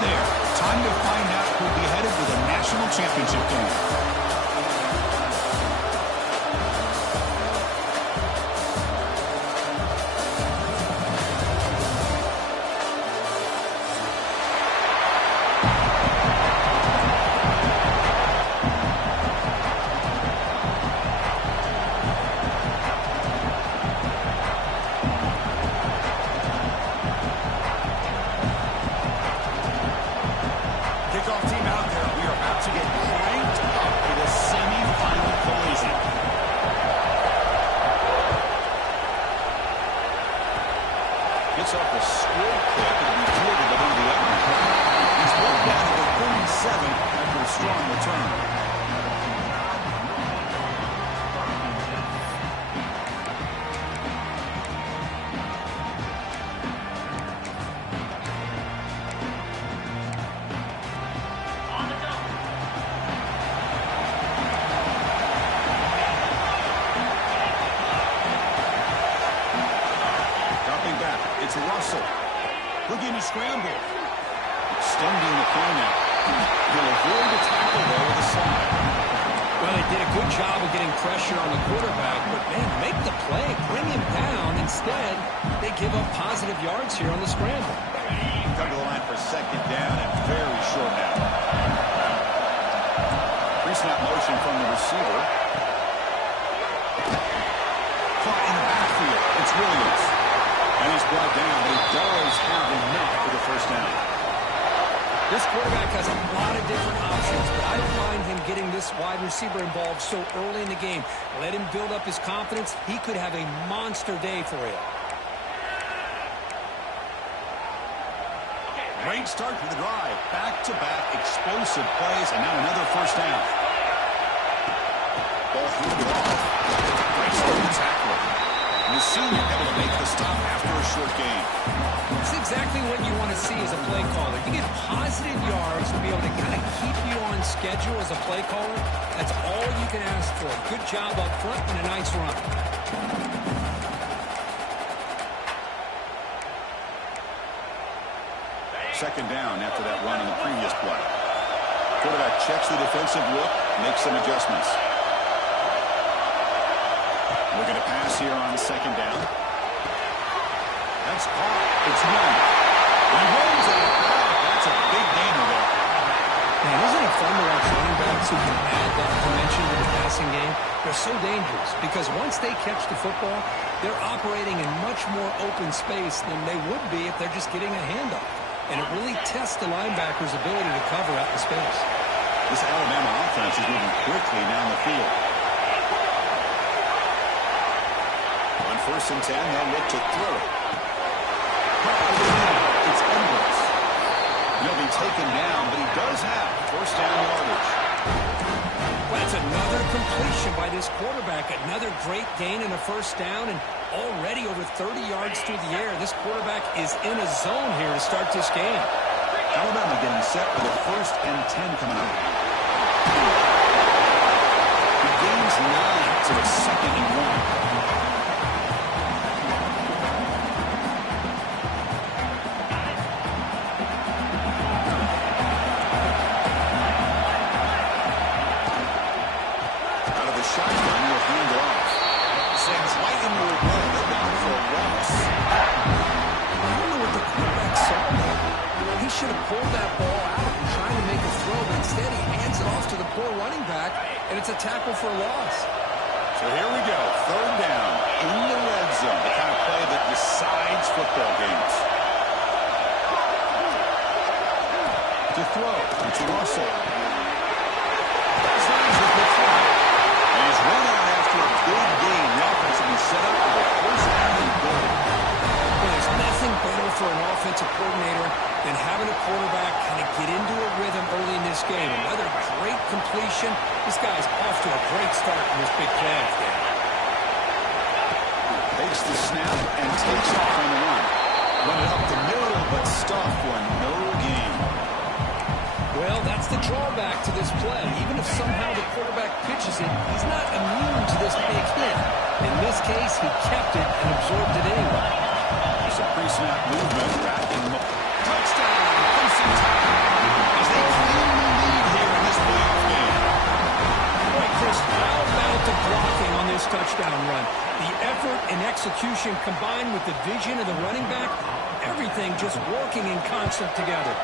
there. Time to find out who'll be headed to the national championship game. Gets off a squib kick. It'll be fielded to one of the others. He's brought down to the 37 after a strong return. It's Russell. Looking to scramble. Extending the play now. He'll avoid the tackle there with a slide. Well, they did a good job of getting pressure on the quarterback, but, man, make the play. Bring him down. Instead, they give up positive yards here on the scramble. Come to the line for second down and very short now. Pre-snap motion from the receiver. Caught in the backfield. It's Williams. And he's brought down, but he does have enough for the first down. This quarterback has a lot of different options, but I don't mind him getting this wide receiver involved so early in the game. Let him build up his confidence. He could have a monster day for you. Great start to the drive. Back-to-back explosive plays, and now another first down. Ball handed off. Great start to tackle. The senior able to make the stop after a short game. It's exactly what you want to see as a play caller. You get positive yards to be able to kind of keep you on schedule as a play caller. That's all you can ask for. Good job up front and a nice run. Second down after that run on the previous play. Quarterback checks the defensive look, makes some adjustments. We're going to pass here on second down. That's caught. It's one. He runs it. That's a big gainer there. Man, isn't it fun to watch running backs who can add that dimension to the passing game? They're so dangerous because once they catch the football, they're operating in much more open space than they would be if they're just getting a handoff. And it really tests the linebacker's ability to cover out the space. This Alabama offense is moving quickly down the field. On 1st and 10, they'll look to throw it. It's Edwards. He'll be taken down, but he does have first down yardage. Well, that's another completion by this quarterback. Another great gain and a first down, and already over 30 yards through the air. This quarterback is in a zone here to start this game. Alabama getting set for the 1st and 10 coming up. He gains 9 to the 2nd and 1. Shotgun will hand it off. Sends right into a run. They're down for a loss. I don't know what the quarterback saw there. He should have pulled that ball out and tried to make a throw, but instead he hands it off to the poor running back, and it's a tackle for a loss. So here we go. 3rd down in the red zone. The kind of play that decides football games. To throw. It's Russell. Slides with the fly. He's run out after a big gain. The offense will be set up for the first down and goal. Well, there's nothing better for an offensive coordinator than having a quarterback kind of get into a rhythm early in this game. Another great completion. This guy's off to a great start in this big playoff game. Takes the snap and takes off on the run. Run it up the middle, but stuff for no gain. Well, that's the drawback to this play. Even if somehow the quarterback pitches it, he's not immune to this big hit. In this case, he kept it and absorbed it anyway. There's a pre-snap movement back in. Touchdown! Clemson. vision of the running back, everything just working in concert together.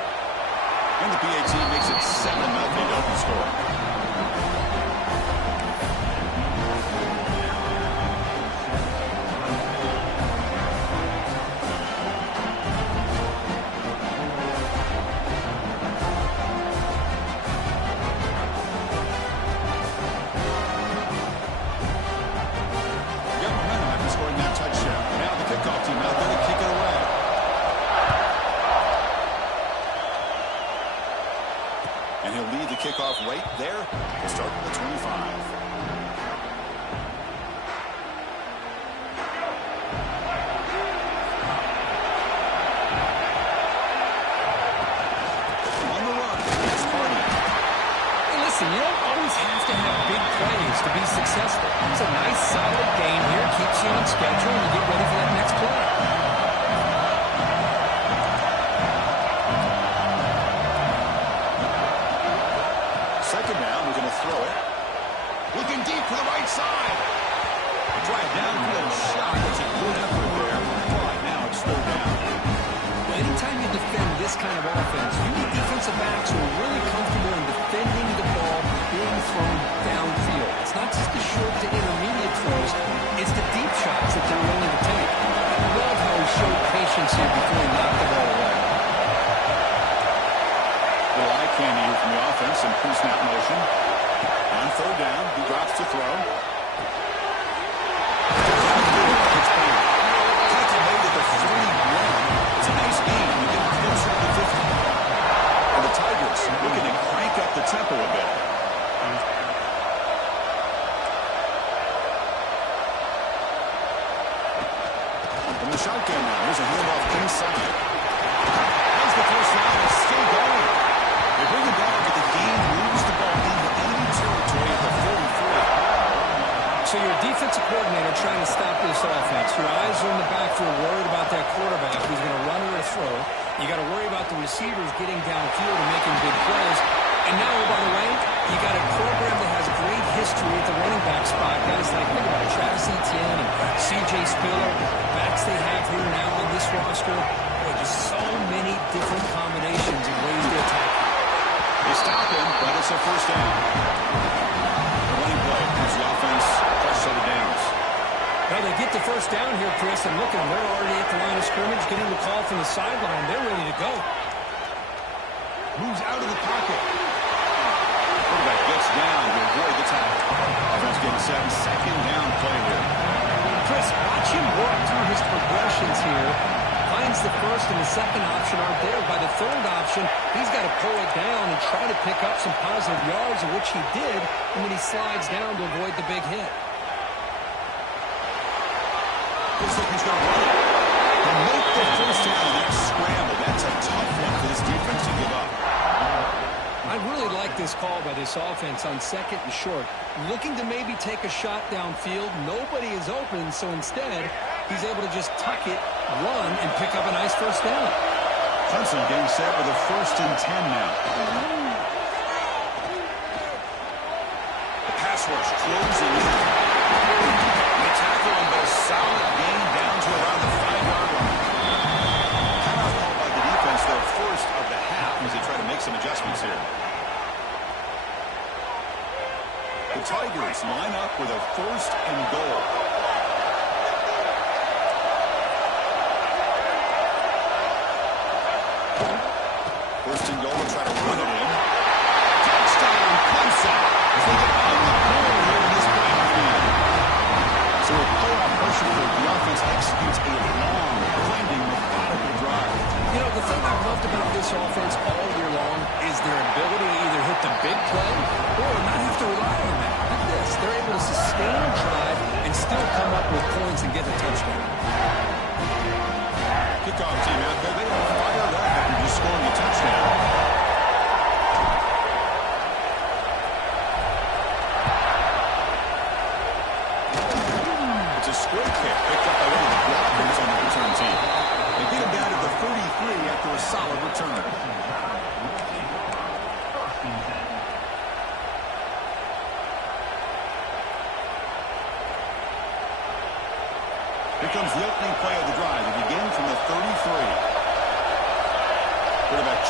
And the PAT makes it 7-0 open score. And he'll lead the kickoff right there to start the 25. On the run, it's Hardy. Hey, listen, you don't always have to have big plays to be successful. It's a nice, solid game here. Keeps you on schedule and you get ready for that next play. Looking deep for the right side. Drive downfield shot. That's a good effort there. But now it's slowed down. Well, anytime you defend this kind of offense, you need defensive backs who are really comfortable in defending the ball being thrown downfield. It's not just the short to intermediate throws. It's the deep shots that they're willing to take. I love how he showed patience here before he knocked the ball away. Little eye candy here from the offense and pre-snap motion. On third down, he drops to throw. It's back. Tackle made at the 31. It's a nice game. We get closer to the 50. And the Tigers looking to crank up the tempo a bit. From the shotgun now, here's a handoff inside. Has the first down. It's still going. They bring it down, but the game moves the ball into enemy territory at the 43. So you're a defensive coordinator trying to stop this offense. Your eyes are in the backfield, worried about that quarterback who's going to run or throw. You got to worry about the receivers getting downfield and making big plays. And now, oh, by the way, you got a program that has great history at the running back spot. Guys like, think about it, Travis Etienne and C.J. Spiller, backs they have here now on this roster. Boy, just so many different combinations and ways to attack. They stop him, but it's a first down. The running play gives the offense a fresh set of downs. Now they get the first down here, Chris, and look at them. They're already at the line of scrimmage, getting the call from the sideline. They're ready to go. Moves out of the pocket. Quarterback gets down to avoid the tackle. Offense getting set. Second down play here. Chris, watch him work through his progressions here. Finds the first and the second option aren't there. By the third option, he's got to pull it down and try to pick up some positive yards, of which he did, and then he slides down to avoid the big hit. Looks like he's going to run it. And make the first down on that scramble. That's a tough one for this defense to give up. I really like this call by this offense on second and short. Looking to maybe take a shot downfield. Nobody is open, so instead, he's able to just tuck it, run, and pick up a nice first down. Clemson getting set with a 1st and 10 now. The pass rush closing in. The tackle on the solid gain down to around the 5-yard line. Timeout called by the defense, their first of the half, as they try to make some adjustments here. The Tigers line up with a 1st and goal. First and goal, and try to run it in. Touchdown, Clemson. As they get on the board here in this backfield. So a playoff pressure for the offense executes a long, winding, methodical drive. You know, the thing I've loved about this offense all year long is their ability to either hit the big play or not have to rely on that. Look at this. They're able to sustain a drive and still come up with points and get a touchdown. Kickoff team out there. They are fired up after just scoring a touchdown. It's a squib kick picked up by one of the blockers on the return team.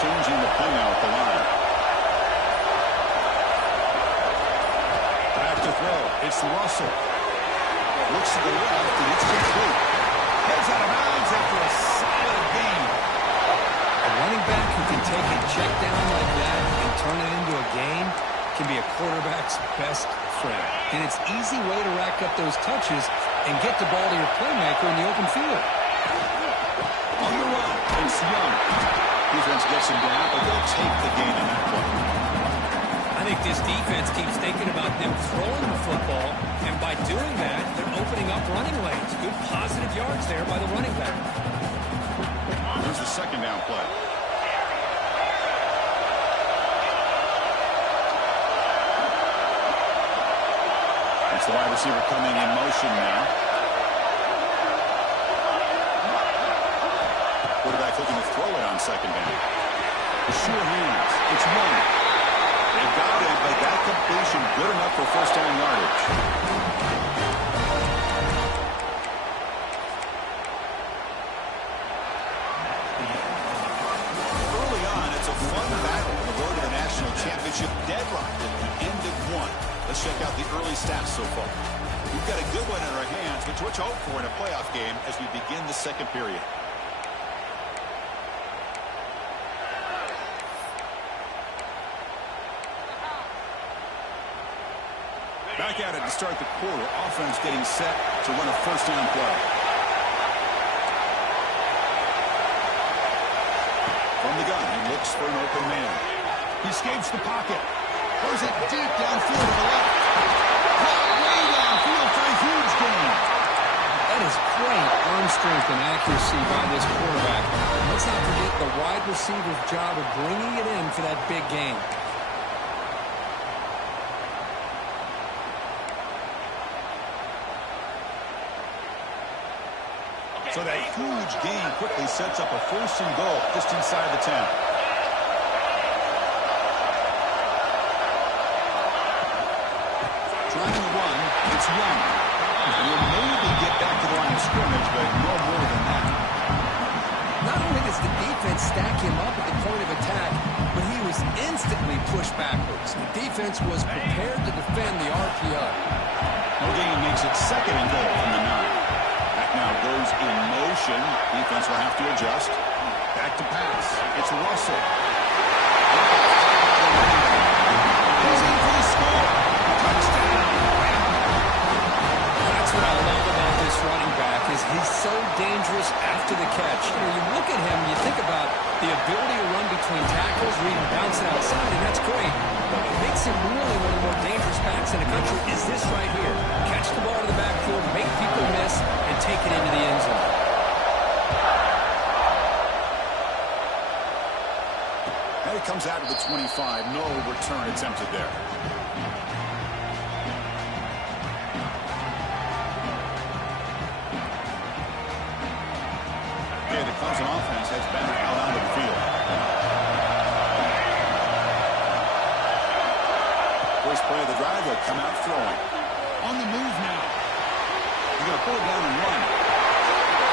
changing the play now at the line. Back to throw. It's Russell. Looks to the left, and it's complete. Heads out of bounds after a solid gain. A running back who can take a check down like that and turn it into a gain can be a quarterback's best friend. And it's an easy way to rack up those touches and get the ball to your playmaker in the open field. On the run, it's Young. Defense gets him down, but they'll take the gain on that play. I think this defense keeps thinking about them throwing the football, and by doing that, they're opening up running lanes. Good positive yards there by the running back. Here's the second down play. It's the wide receiver coming in motion now. Quarterback looking to throw it on second down. Sure hands. It's one. They got it, but that completion good enough for first down yardage. Early on, it's a fun battle on the road to the national championship, deadlocked at the end of one. Let's check out the early stats so far. We've got a good one in our hands, but what to hope for in a playoff game as we begin the second period. Back at it to start the quarter. Offense getting set to run a first down play. From the gun, he looks for an open man. He escapes the pocket. Throws it deep downfield to the left. Caught way downfield for a huge gain. That is great arm strength and accuracy by this quarterback. Let's not forget the wide receiver's job of bringing it in for that big gain. So that huge gain quickly sets up a first and goal just inside the 10. Trying to run, it's Young. Will maybe get back to the line of scrimmage, but no more than that. Not only does the defense stack him up at the point of attack, but he was instantly pushed backwards. The defense was prepared to defend the RPO. No gain makes it second and goal from the 9. Now goes in motion. Defense will have to adjust. Back to pass. It's Russell. He's in for the score. Touchdown. That's what I love about this running back is he's so dangerous after the catch. You know, you look at him, you think about the ability to run between tackles, read and bounce it outside, and that's great. But what makes him really one of the more dangerous backs in the country is this right here. Catch the ball to the backfield, make people miss, and take it into the end zone. And it comes out of the 25. No return attempted there. Okay, the Clemson offense has been out onto the field. First play of the drive, they'll come out throwing. On the move now. He's going to pull it down and run.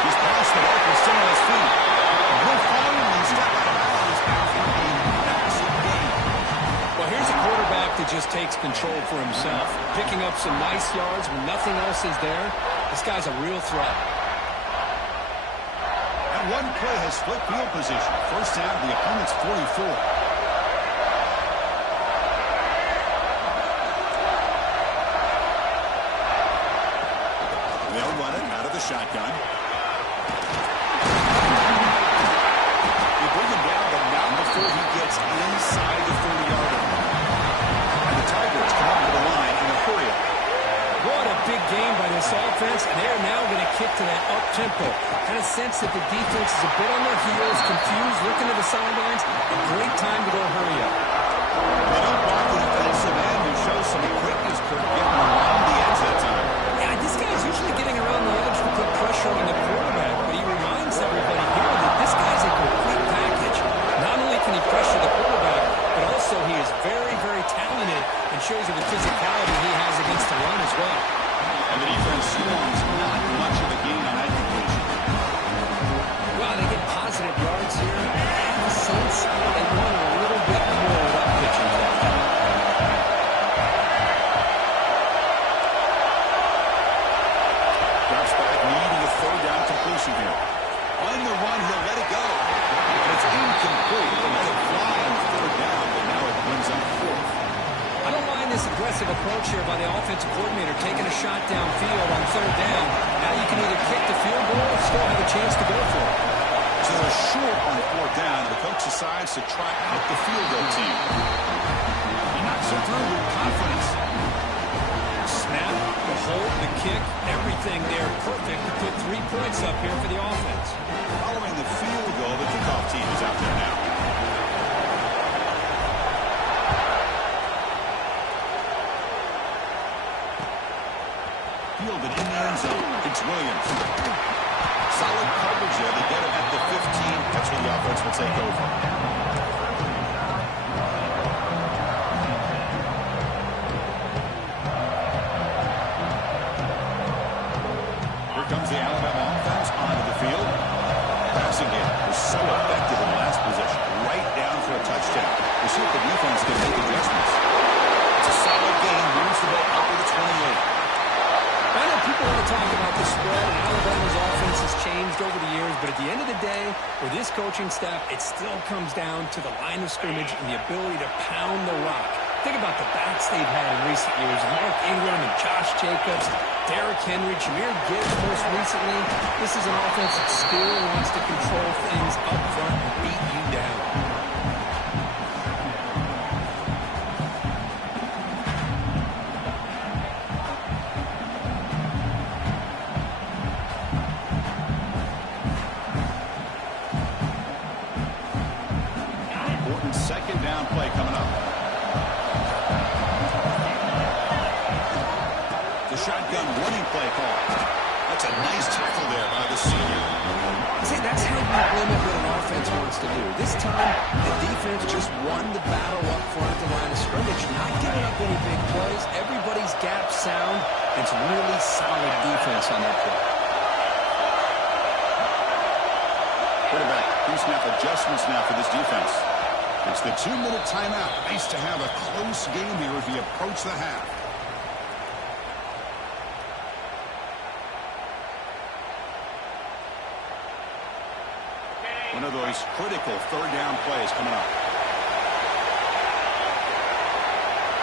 He's past the mark and still on his feet. He'll finally step out of bounds after a massive gain. Well, here's a quarterback that just takes control for himself. Picking up some nice yards when nothing else is there. This guy's a real threat. And one play has split field position. First down, the opponent's 44. They'll run it out of the shotgun. They bring him down, but not before he gets inside the 30-yard line. And the Tigers come up to the line in a hurry. What a big game by this offense, and they're now going to kick to that up-tempo. Kind of sense that the defense is a bit on their heels, confused, looking to the sidelines. A great time to go hurry up. They don't block the defensive end who shows some quickness for getting around the edge that time. Yeah, this guy's usually getting around the edge to put pressure on the quarterback, but he reminds everybody here that this guy's a complete package. Not only can he pressure the quarterback, but also he is very, very talented and shows you the physicality he has against the run as well. And the defense swarms not much of a gain on that completion. Well, they get positive yards here. I have a sense that one. He'll let it go. And it's incomplete. They let it fly on third down, but now it brings up fourth. I don't mind this aggressive approach here by the offensive coordinator, taking a shot downfield on third down. Now you can either kick the field goal or still have a chance to go for it. So they're short on fourth down. The coach decides to try out the field goal team. He knocks it through with confidence. Snap, the hold, the kick, everything there perfect to put 3 points up here for the offense. Following the field goal, the kickoff team is out there now. Fielded in the end zone. It's Williams. Solid coverage there. They get it at the 15. That's where the offense will take over. Here comes the Alabama offense onto the field. Passing game was so effective in the last possession. Right down for a touchdown. We'll see if the defense can make adjustments. It's a solid game. Moves the ball up to the 28. I know people want to talk about the spread, and Alabama's offense has changed over the years, but at the end of the day, for this coaching staff, it still comes down to the line of scrimmage and the ability to pound the rock. Think about the backs they've had in recent years, Mark Ingram and Josh Jacobs, Derrick Henry, Jahmyr Gibbs most recently. This is an offense that still wants to control things up front and beat you down. Second down play coming up. The shotgun running play call. That's a nice tackle there by the senior. See, that's how you limit what an offense wants to do. This time, the defense just won the battle up front at the line of scrimmage, not giving up any big plays. Everybody's gap sound. It's really solid defense on that play. Quarterback pre-snap adjustments now for this defense. It's the 2-minute timeout. Nice to have a close game here as we approach the half. One of those critical third down plays coming up.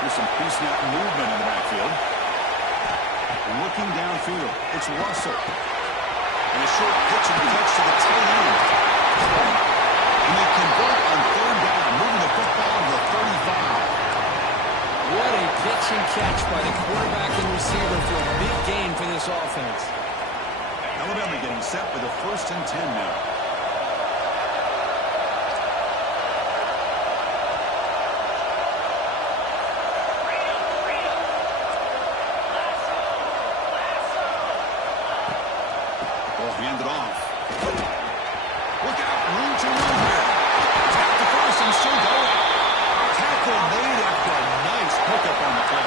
Here's some pre-snap movement in the backfield. Looking downfield. It's Russell. And a short pitch and catch to the tight end. And they convert on third down, moving the football to the 35. What a pitch and catch by the quarterback and receiver for a big gain for this offense. Alabama getting set for the 1st and 10 now. Ball handed off. Look out, room to run here. Tap the first and still going. Tackle made after a nice pickup on the play.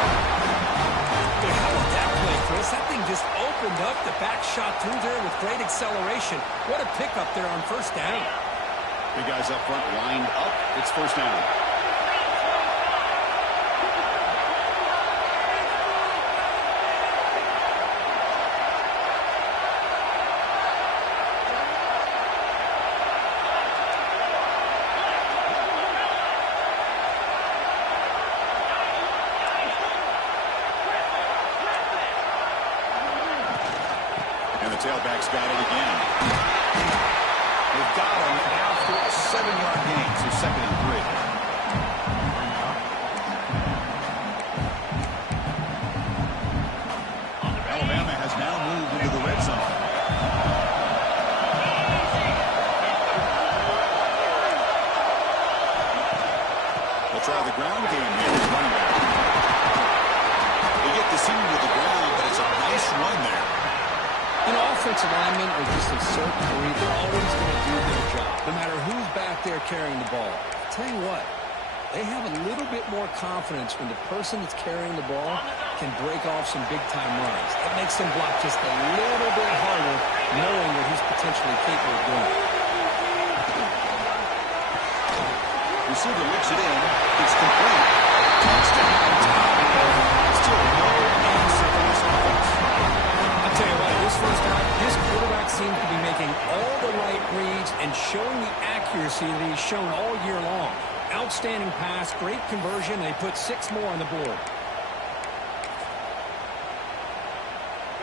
Hey, how about that play, Chris? That thing just opened up. The back shot through there with great acceleration. What a pickup there on first down. Big guys up front lined up. It's first down. Tailback's got it again. They've got him now for a 7-yard gain, so 2nd and 3. Alabama has now moved into the red zone. They'll try the ground game here with running back. They get the senior to the ground, but it's a nice run there. You know, offensive linemen are just a certain breed. They're always going to do their job, no matter who's back there carrying the ball. I'll tell you what, they have a little bit more confidence when the person that's carrying the ball can break off some big-time runs. It makes them block just a little bit harder, knowing what he's potentially capable of doing. Receiver looks it in. It's complete. Touchdown. Still no answer for this offense. I'll tell you what, this first half, this quarterback seems to be making all the right reads and showing the accuracy that he's shown all year long. Outstanding pass, great conversion. They put 6 more on the board.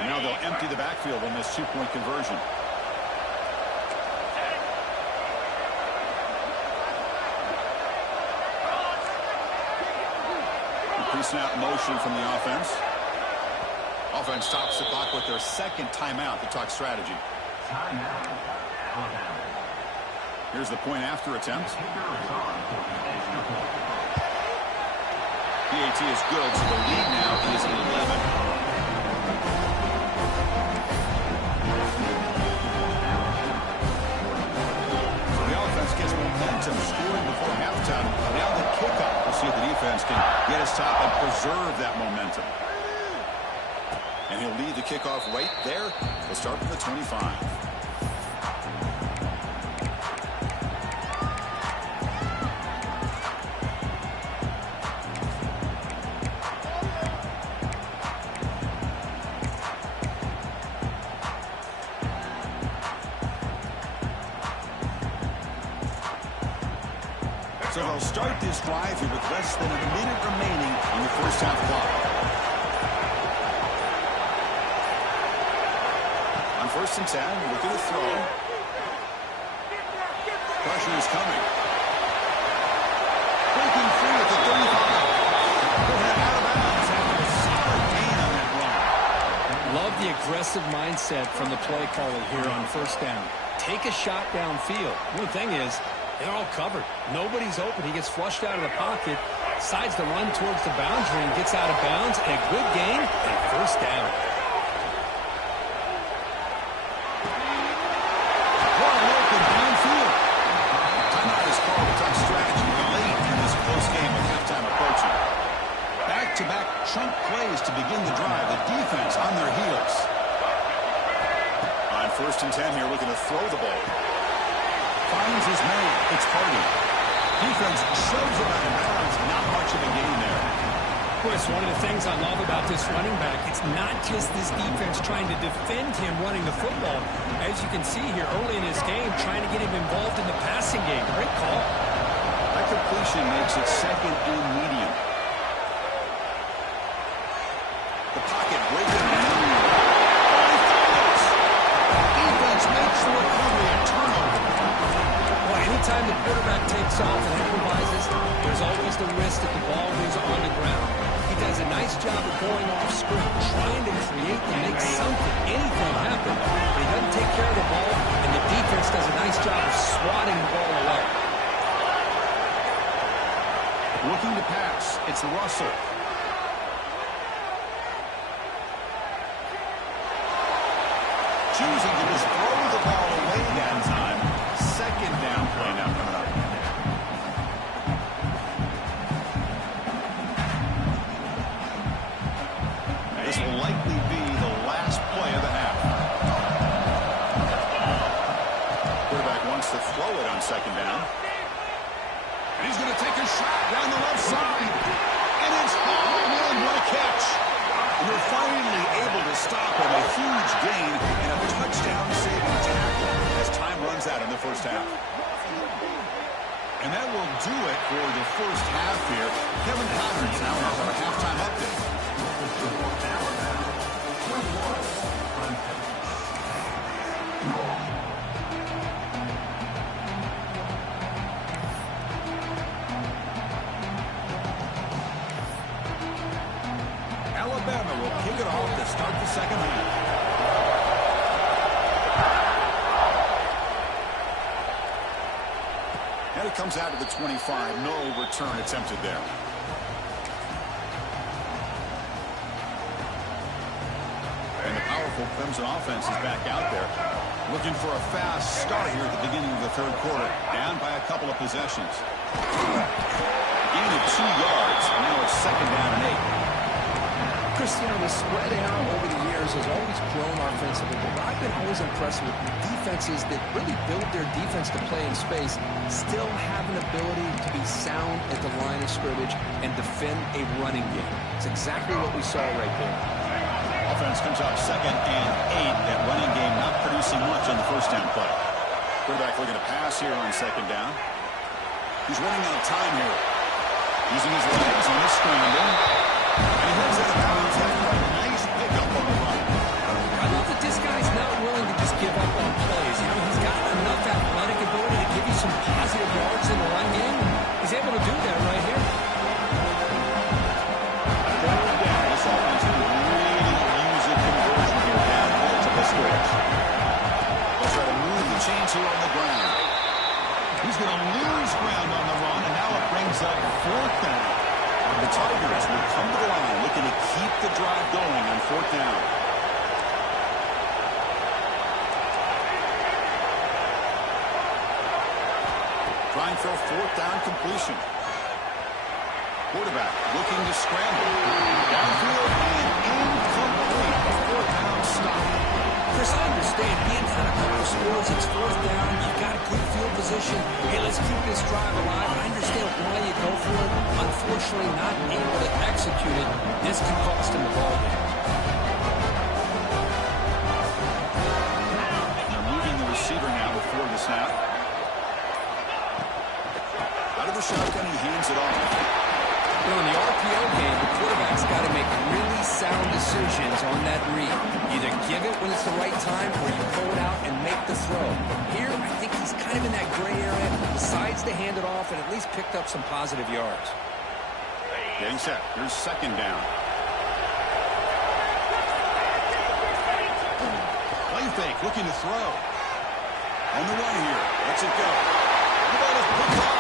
Now they'll empty the backfield on this two-point conversion. Pre-snap motion from the offense. Offense stops the clock with their second timeout to talk strategy. Here's the point after attempt. PAT is good, so the lead now is 11. So the offense gets momentum, scoring before halftime. Now the kickoff. We'll see if the defense can get his top and preserve that momentum. And he'll lead the kickoff right there. He'll start from the 25. So they'll start this drive here with less than a minute remaining in the first half clock. On 1st and 10, looking to throw. Pressure is coming. Breaking free at the 35. Put him out of bounds after a solid gain on that run. Love the aggressive mindset from the play caller here on 1st down. Take a shot downfield. The only thing is, they're all covered. Nobody's open. He gets flushed out of the pocket, decides to run towards the boundary and gets out of bounds. A good gain and 1st down. Wide open downfield. Timeout is called to talk strategy late in this close game with halftime approaching. Back-to-back chunk plays to begin the drive. The defense on their heels. On 1st and 10 here, looking to throw the ball. Finds his man. It's Hardy. Defense shoves him out of bounds. Not much of a gain there. Chris, one of the things I love about this running back, it's not just this defense trying to defend him running the football. As you can see here early in his game, trying to get him involved in the passing game. Great call. That completion makes it 2nd and medium. The pocket breaking down. Defense makes the recovery a turnover. Anytime the quarterback takes off and improvises, there's always the risk that the ball is on the ground. He does a nice job of going off script, trying to create and make something, anything happen. But he doesn't take care of the ball, and the defense does a nice job of swatting the ball away. Looking to pass. It's Russell. Choosing to just throw the ball away that time. 2nd down play now coming up. This will likely be the last play of the half. Quarterback wants to throw it on 2nd down. And he's going to take a shot down the left side. And it's home run. What a catch. And they're finally able to stop him. A huge gain and a touchdown-saving tackle as time runs out in the first half. And that will do it for the first half here. Kevin Conner's now has our halftime update. Alabama will kick it off to start the second half. And it comes out to the 25. No return attempted there. And the powerful Clemson offense is back out there. Looking for a fast start here at the beginning of the 3rd quarter. Down by a couple of possessions. Gain of 2 yards. Now it's 2nd down and 8. Cristiano, the spread out over the years has always grown offensively, but I've been always impressed with defenses that really build their defense to play in space, still have an ability to be sound at the line of scrimmage and defend a running game. It's exactly what we saw right there. offense comes out 2nd and 8. That running game not producing much on the first down play. Quarterback looking to pass here on 2nd down. He's running out of time here. Using his legs on the scramble. And he hits out of bounds after a nice pickup on the run. I love that this guy's not willing to just give up on plays. You know, he's got enough athletic ability to give you some positive yards in the run game. He's able to do that right here. This offense can really use a conversion here down multiple scores. They'll try to move the chains here on the ground. He's going to lose ground on the run, and now it brings up 4th down. The Tigers will come to the line looking to keep the drive going on 4th down. Trying for a 4th down completion. Quarterback looking to scramble. Downfield and incomplete. A 4th down stop. Chris, I understand being down a couple scores, it's 4th down, you've got a good field position. Hey, let's keep this drive alive. I understand why you go for it. Unfortunately, not able to execute it. This can cost him the ball game. They're moving the receiver now before the snap. Out of the shotgun, he hands it off. You know, in the RPO game, the quarterback's got to make really sound decisions on that read. Either give it when it's the right time or you pull it out and make the throw. Here, I think he's kind of in that gray area, decides to hand it off and at least picked up some positive yards. Getting set. Here's 2nd down. Play fake, looking to throw. On the run here. Lets it go. The ball is picked off.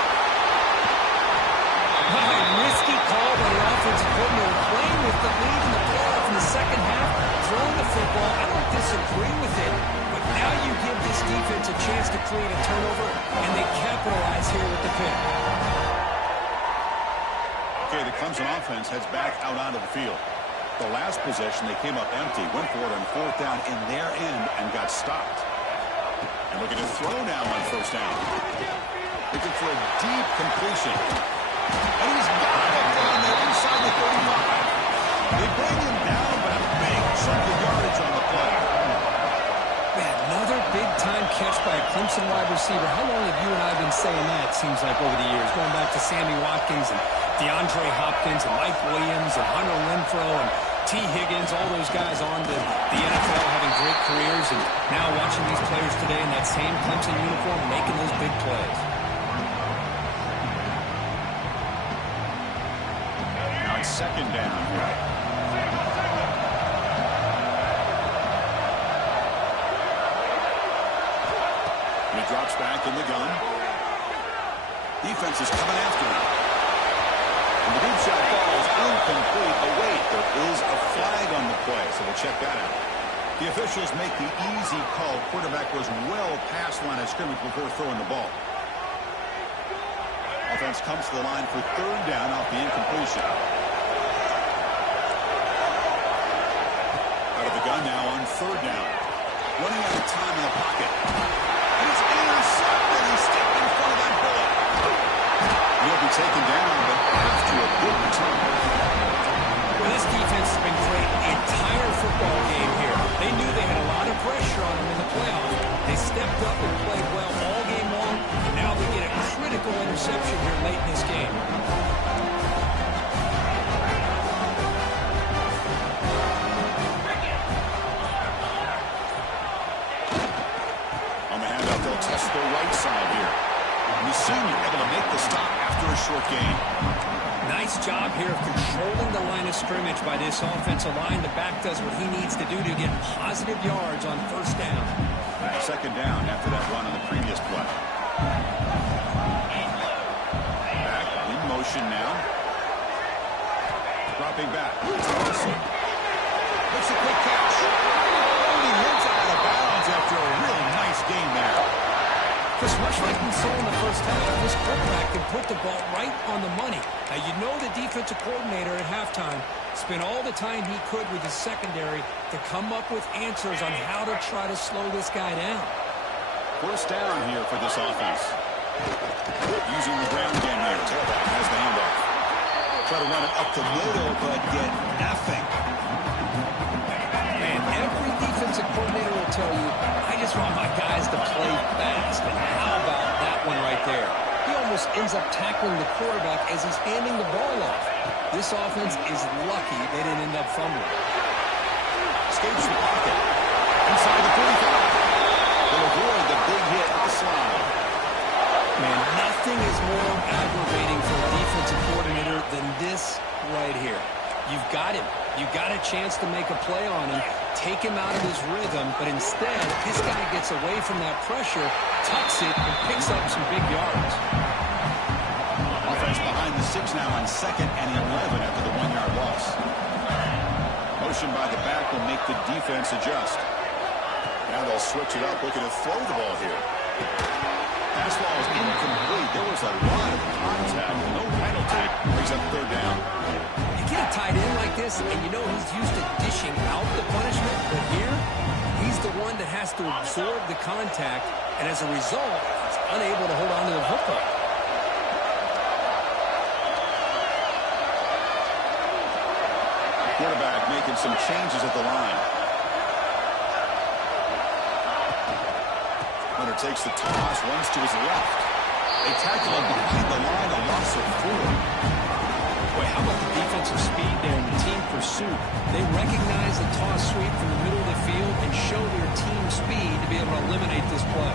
Risky call by the offensive coordinator, playing with the lead in the playoff in the 2nd half, throwing the football. I don't disagree with it, but now you give this defense a chance to create a turnover, and they capitalize here with the pick. Okay, the Clemson offense heads back out onto the field. The last possession, they came up empty, went for it on 4th down in their end, and got stopped. And looking to throw now on 1st down. Looking for a deep completion. And he's got it down there inside the 35. They bring him down, but a big chunk of yardage on the play. Man, another big-time catch by a Clemson wide receiver. How long have you and I been saying that, seems like, over the years? Going back to Sammy Watkins and DeAndre Hopkins and Mike Williams and Hunter Renfrow and T. Higgins, all those guys on to the NFL having great careers, and now watching these players today in that same Clemson uniform making those big plays. Now it's 2nd down. He drops back in the gun. Defense is coming after him. And the deep shot falls incomplete. But wait, there is a flag on the play, so we'll check that out. The officials make the easy call. Quarterback was well past line of scrimmage before throwing the ball. Offense comes to the line for 3rd down off the incompletion. Out of the gun now on 3rd down. Running out of time in the pocket. And it's intercepted. He's stepped in front of that bullet. He'll be taken down, but after a good return. Well, this defense has been great the entire football game here. They knew they had a lot of pressure on them in the playoffs. They stepped up and played well all game long, and now they get a critical interception here late in this game. On the handout, they'll test the right side here. And the senior able to make the stop after a short gain. Nice job here of controlling the line of scrimmage by this offensive line. The back does what he needs to do to get positive yards on 1st down. 2nd down after that run on the previous play. Back in motion now. Dropping back. Makes a quick catch. And he hits out of bounds after a really nice gain there. Chris, much like we saw in the first half, this quarterback can put the ball right on the money. Now, you know the defensive coordinator at halftime spent all the time he could with his secondary to come up with answers on how to try to slow this guy down. 1st down here for this offense. Using the ground game here. Tailback has the handoff. Try to run it up the middle, but get nothing. defensive coordinator will tell you, I just want my guys to play fast. And how about that one right there? He almost ends up tackling the quarterback as he's handing the ball off. This offense is lucky they didn't end up fumbling. Escapes the pocket. Inside the 45. They'll avoid the big hit at the slide. Man, nothing is more aggravating for a defensive coordinator than this right here. You've got him. You've got a chance to make a play on him, take him out of his rhythm, but instead, this guy gets away from that pressure, tucks it, and picks up some big yards. Offense behind the 6 now on 2nd and 11 after the 1-yard loss. Motion by the back will make the defense adjust. Now they'll switch it up, looking to throw the ball here. Pass ball is incomplete. There was a lot of contact. No penalty. Brings up 3rd down. You get a tight end like this, and you know he's used to dishing out the punishment, but here, he's the one that has to absorb the contact, and as a result, he's unable to hold on to the football. Quarterback making some changes at the line. Hunter takes the toss, runs to his left. They tackle him behind the line, a loss of 4. Boy, how about the defensive speed there in the team pursuit? They recognize the toss sweep from the middle of the field and show their team speed to be able to eliminate this play.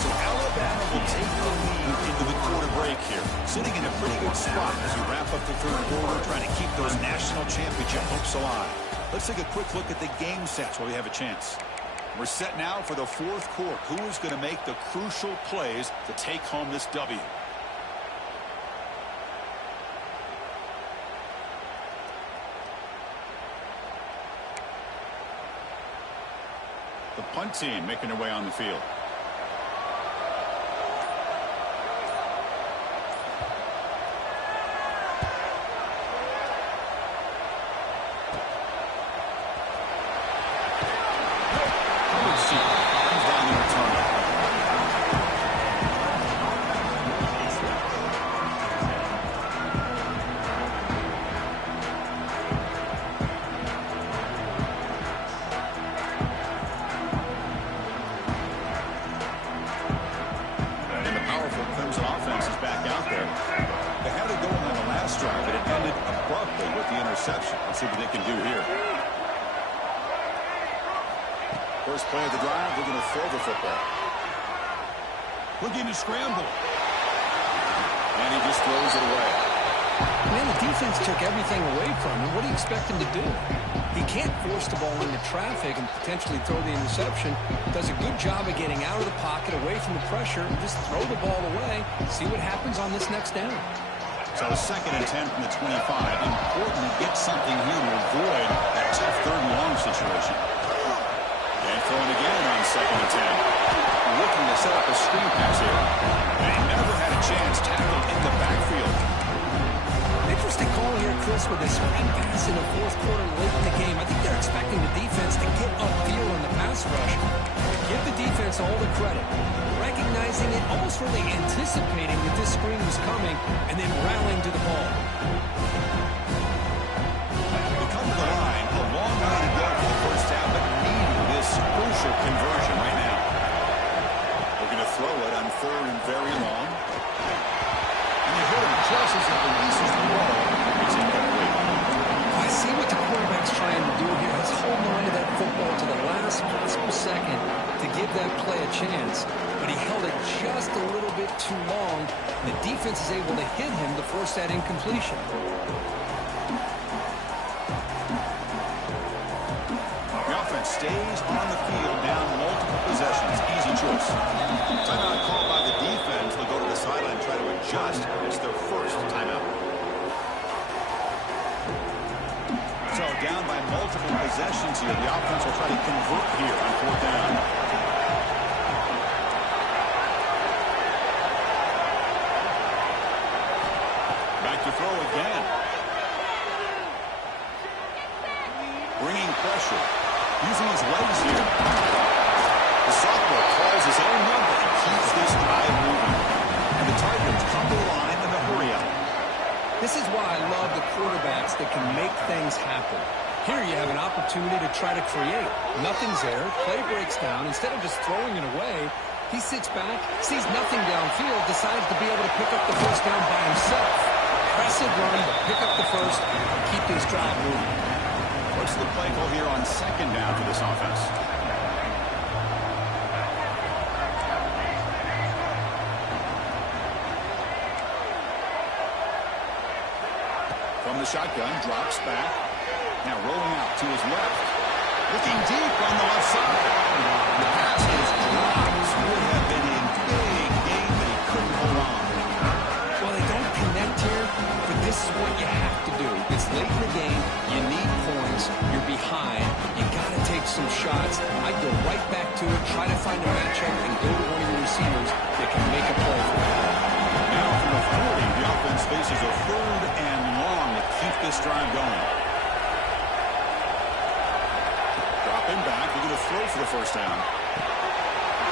So Alabama will take the lead into the quarter break here, sitting in a pretty good spot as we wrap up the 3rd quarter, trying to keep those national championship hopes alive. Let's take a quick look at the game sets while we have a chance. We're set now for the 4th quarter. Who is going to make the crucial plays to take home this W? The punt team making their way on the field. Clemson offense is back out there. They had it going on the last drive, but it ended abruptly with the interception. Let's see what they can do here. First play of the drive, they're going to throw the football. Looking to scramble. And he just throws it away. Man, the defense took everything away from him. What do you expect him to do? He can't force the ball into traffic and potentially throw the interception. Does a good job of getting out of the pocket, away from the pressure, and just throw the ball away. See what happens on this next down. So 2nd and 10 from the 25. Important to get something here to avoid that tough 3rd and long situation. And throwing again on 2nd and 10. Looking to set up a screen pass here. They never had a chance tackled in the backfield. Interesting call here, Chris, with a screen pass in the 4th quarter late in the game. I think they're expecting the defense to get upfield on the pass rush. Give the defense all the credit. Recognizing it, almost really anticipating that this screen was coming, and then rallying to the ball. They come to the line, a long way to go for the first down, but needing this crucial conversion right now. Looking to throw it on 3rd and very long. And you heard him just as he releases the ball. It's incomplete. I see what the quarterback's trying to do here. He's holding on to that football to the last possible second to give that play a chance. But he held it just a little bit too long. The defense is able to hit him to force that incompletion. The offense stays on the field, down multiple possessions. Easy choice. Timeout called by the defense. They'll go to the sideline and try to adjust. It's their first timeout. So down by multiple possessions here. The offense will try to convert here on 4th down. Back to throw again. Bringing pressure. Using his legs here. The sophomore calls his own number and keeps this drive moving. And the Tigers come to the line in the hurry up. This is why I love the quarterbacks that can make things happen. Here you have an opportunity to try to create. Nothing's there. Play breaks down. Instead of just throwing it away, he sits back, sees nothing downfield, decides to be able to pick up the first down by himself. Impressive run to pick up the first and keep this drive moving. What's the play call here on second down for this offense? From the shotgun, drops back. Now rolling out to his left. Looking deep on the left side. The pass is dropped. Would have been a big game, but he couldn't hold on. Well, they don't connect here, but this is what you have to do. It's late in the game. You need points. You're behind. You got to take some shots. I'd go right back to it, try to find a matchup, and go to one of your receivers that can make a play for you. Now from the 40, the offense faces a third and long to keep this drive going. Dropping back, looking to throw for the first down.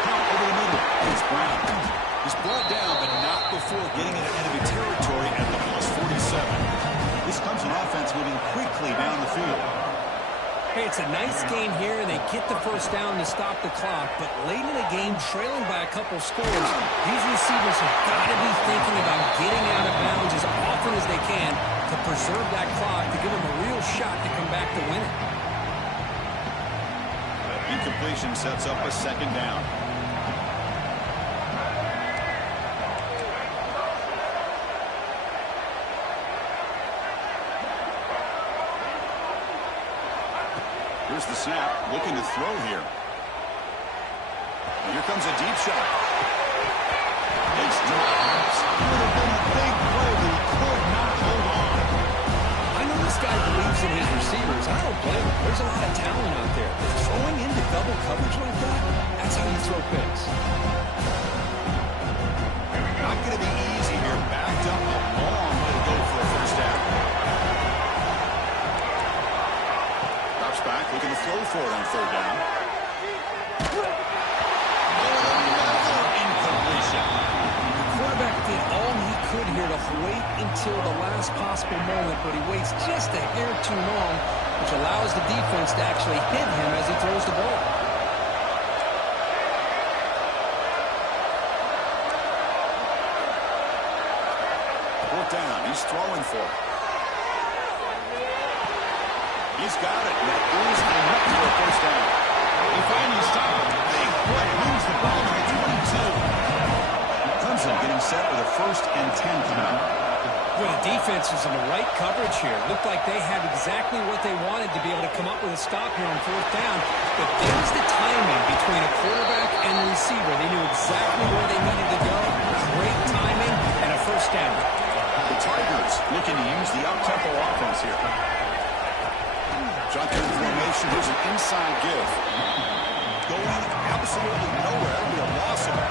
Over the middle, it's Brown. He's brought down, but not before getting into enemy territory at the plus 47. This Clemson offense moving quickly down the field. Hey, it's a nice game here, and they get the first down to stop the clock, but late in the game, trailing by a couple scores, these receivers have got to be thinking about getting out of bounds as often as they can to preserve that clock, to give them a real shot to come back to win it. Incompletion sets up a second down. Here's the snap, looking to throw here. And here comes a deep shot. It's dropped. It would have been a big play, but he could not hold on. I know this guy believes in his receivers. I don't blame him. There's a lot of talent out there. But throwing into double coverage like that, that's how you throw picks. Not going to be easy here. Backed up a long way to go for a first down. Back, looking to throw for it on third down. Another incompletion. The quarterback did all he could here to wait until the last possible moment, but he waits just a hair too long, which allows the defense to actually hit him as he throws the ball. Fourth down, he's throwing for it. He's got it. That is enough for a first down. He finally stopped. Big play. Moves the ball to the 22. Clemson getting set with a 1st and 10 coming up. Well, the defense was in the right coverage here. Looked like they had exactly what they wanted to be able to come up with a stop here on 4th down. But there's the timing between a quarterback and the receiver. They knew exactly where they needed to go. Great timing and a first down. The Tigers looking to use the up-tempo offense here. Shotgun formation. Here's an inside give. Going absolutely nowhere. It'll be a loss of it.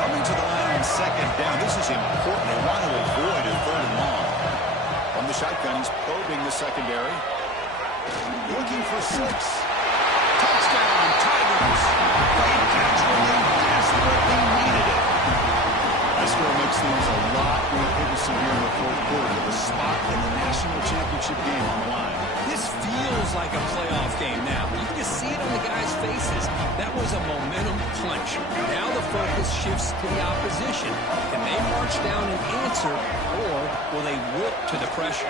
Coming to the line on 2nd down. This is important. They want to avoid a 3rd and long. From the shotgun, he's probing the secondary. Looking for 6. Touchdown, Tigers. They desperately, desperately needed it. That score makes things a lot more interesting here in the 4th quarter. The spot in the national championship game on the line. This feels like a playoff game now. You can just see it on the guys' faces. That was a momentum punch. Now the focus shifts to the opposition. Can they march down and answer, or will they whip to the pressure?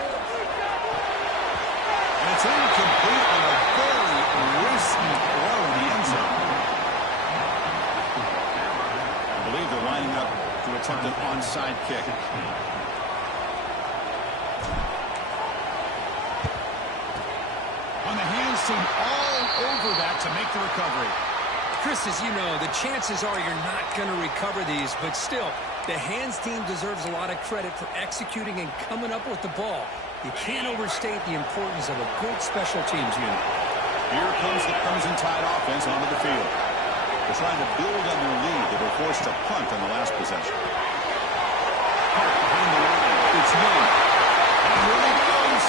And it's incomplete on a very risky throw in the end zone. I believe they're lining up to attempt an onside kick. On the hands team all over that to make the recovery. Chris, as you know, the chances are you're not going to recover these, but still, the hands team deserves a lot of credit for executing and coming up with the ball. You can't overstate the importance of a good special teams unit. Here comes the Crimson Tide offense onto the field. They're trying to build on their lead. They were forced to punt on the last possession. Behind the line, it's Young. And here he goes.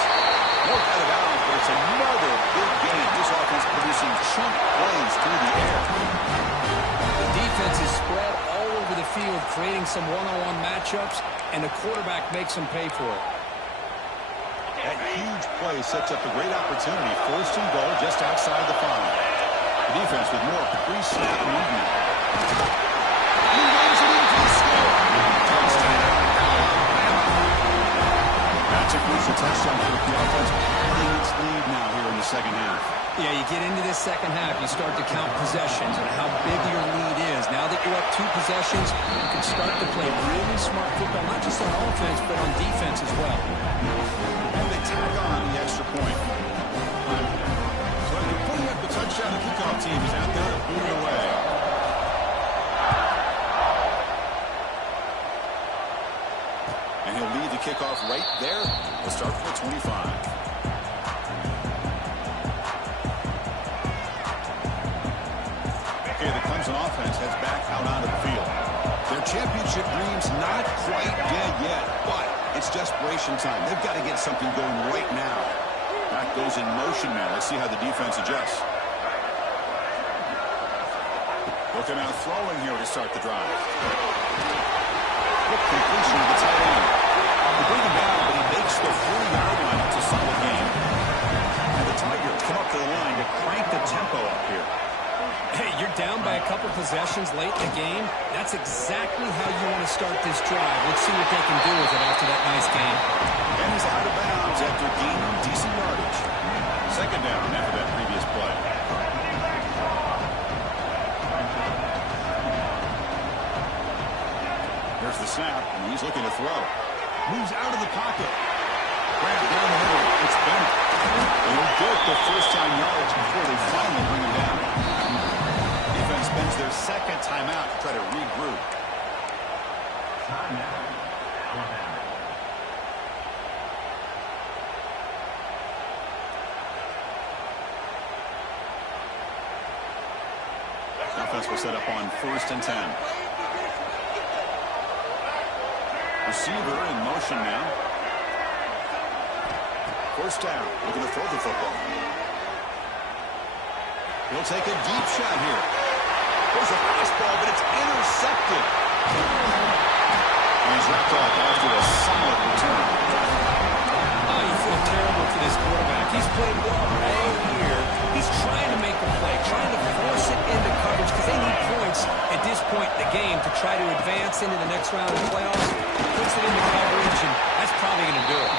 No cut it out, but it's another big game. This offense producing chunk plays through the air. stops, and the quarterback makes him pay for it. That huge play sets up a great opportunity. First and goal just outside the 5. The defense with more pre-snap movement. He runs it into the score. Touchdown, Alabama. That's a crucial touchdown for the offense. Holding its lead now here in the second half. Yeah, you get into this second half, you start to count possessions and how big your lead is. Now that you're up 2 possessions, you can start to play really smart football, not just on offense, but on defense as well. And they tack on the extra point. So after putting up the touchdown, the kickoff team is out there to boot it away. And he'll lead the kickoff right there. He'll start for 25. Okay, the Clemson offense heads back out onto the field. Their championship dreams not quite dead yet, but it's desperation time. They've got to get something going right now. That goes in motion now. Let's see how the defense adjusts. Looking out throwing here to start the drive. Quick completion of the tight end. They bring him down, but he makes the 40-yard line. It's a solid game. And the Tigers come up to the line to crank the tempo up here. Hey, you're down by a couple possessions late in the game. That's exactly how you want to start this drive. Let's see what they can do with it after that nice game. And he's out of bounds after gaining decent yardage. Second down after that previous play. There's the snap, and he's looking to throw. Moves out of the pocket. Grabbed down the middle. It's Bennett. They'll get the first-time yards before they finally bring him down. Defense spends their second timeout to try to regroup. Offense will set up on 1st and 10. Receiver in motion now. First down. Looking to throw the football. He'll take a deep shot here. There's a fastball, but it's intercepted. And he's wrapped up after a solid return. Oh, you feel terrible for this quarterback. He's played well all year. He's trying to make a play, trying to force it into coverage because they need points at this point in the game to try to advance into the next round of the playoffs. Puts it into coverage, and that's probably going to do it.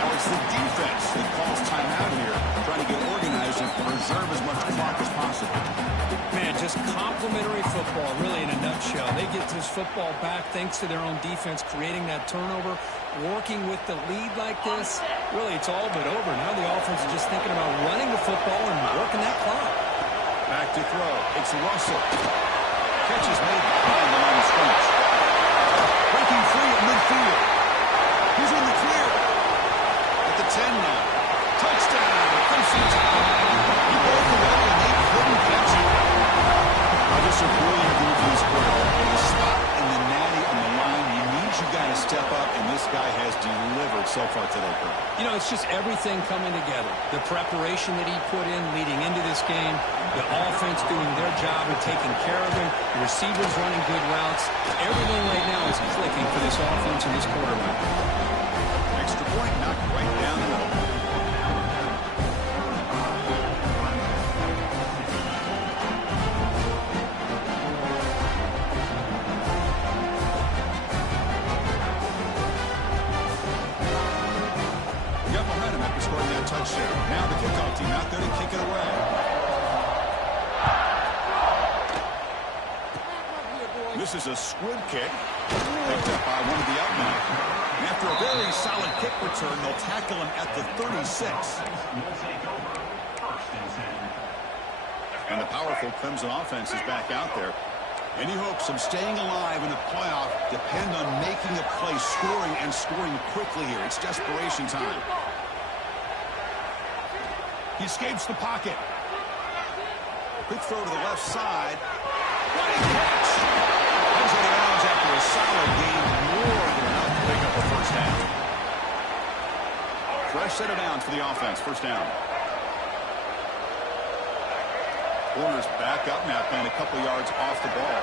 Now it's the defense that calls timeout here, trying to get organized and preserve as much clock as possible. Man, just complimentary football, really, in a nutshell. They get this football back thanks to their own defense, creating that turnover, working with the lead like this. Really, it's all but over. Now the offense is just thinking about running the football and working that clock. Back to throw. It's Russell. Catch is made behind the line of scrimmage. Breaking free at midfield. He's in the clear. At the 10 now. Touchdown. Clemson. He broke away and they couldn't catch him. Just a brilliant move from this quarterback. In the spot and the natty on the line, you need you guys to step up, and this guy has delivered so far today, Kurt. You know, it's just everything coming together. The preparation that he put in leading into this game, the offense doing their job of taking care of him, the receivers running good routes. Everything right now is clicking for this offense and this quarterback. Extra point knocked right down the middle. Touchdown. Now the kickoff team out there to kick it away. This is a squib kick picked up by one of the outmen. And after a very solid kick return, they'll tackle him at the 36. And the powerful Clemson offense is back out there. Any hopes of staying alive in the playoff depend on making a play, scoring, and scoring quickly here. It's desperation time. He escapes the pocket. Quick throw to the left side. What a catch! Comes out of bounds after a solid game. More than enough to pick up a first down. Fresh set of downs for the offense. First down. Corners back up now, playing a couple yards off the ball.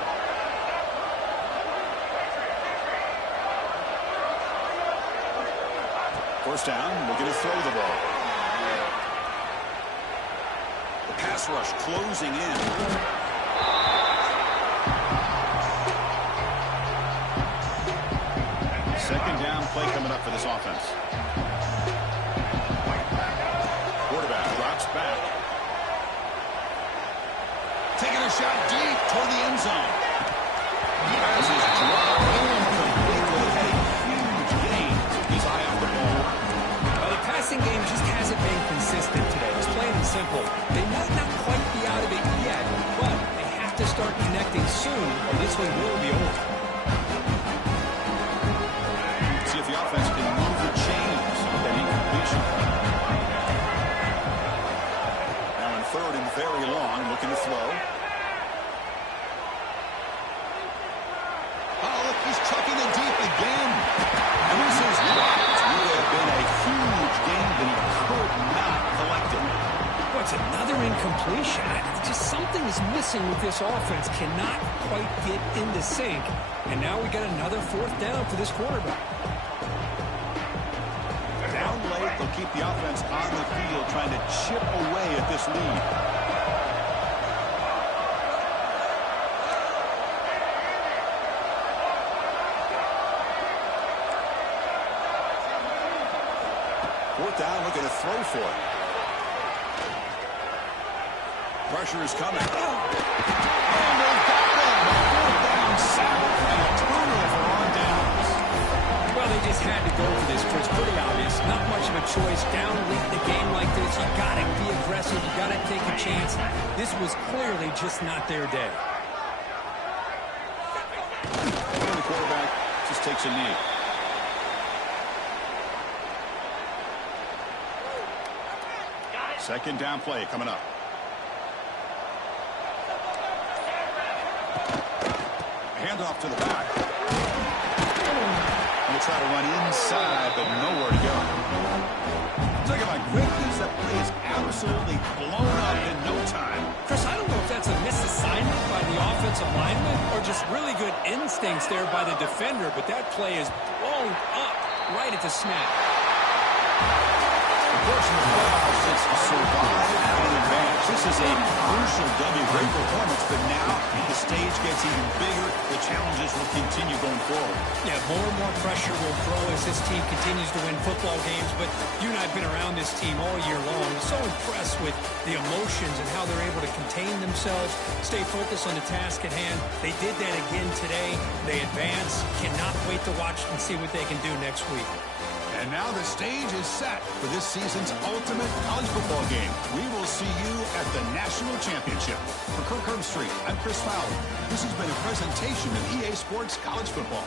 First down, looking to throw the ball. The pass rush closing in. Second down play coming up for this offense. Quarterback drops back. Taking a shot deep toward the end zone. Pass is dropped completely. A huge gain. He's high off the ball. Well, the passing game just hasn't been consistent today. It's plain and simple. They might not quite be out of it yet, but they have to start connecting soon or this one will be over. See if the offense can move the chains with that incompletion. Now in third and very long, looking to throw. Oh, look, he's chucking it deep again. And this is dropped. Would have been a huge game, but he could not collect it. What's another incompletion? Just something is missing with this offense. Cannot quite get into sync. And now we got another fourth down for this quarterback. Down late, they'll keep the offense on the field trying to chip away at this lead. Fourth down, looking to throw for it. Pressure is coming. And they got him. Fourth down sack and a turnover on downs. Well, they just had to go for this, Chris. Pretty obvious. Not much of a choice. Down late in the game like this, you got to be aggressive. You got to take a chance. This was clearly just not their day. And the quarterback just takes a knee. Second down play coming up. Handoff to the back. He'll try to run inside, but nowhere to go. Talking about quickness, that play is absolutely blown up in no time. Chris, I don't know if that's a misassignment by the offensive lineman or just really good instincts there by the defender, but that play is blown up right at the snap. The portion of the playoffs is survive and advance. This is a crucial W. Great performance, but now the stage gets even bigger. The challenges will continue going forward. Yeah, more and more pressure will grow as this team continues to win football games, but you and I have been around this team all year long. So impressed with the emotions and how they're able to contain themselves, stay focused on the task at hand. They did that again today. They advance. Cannot wait to watch and see what they can do next week. And now the stage is set for this season's ultimate college football game. We will see you at the National Championship. For Kirk Herbstreit, I'm Chris Fowler. This has been a presentation of EA Sports College Football.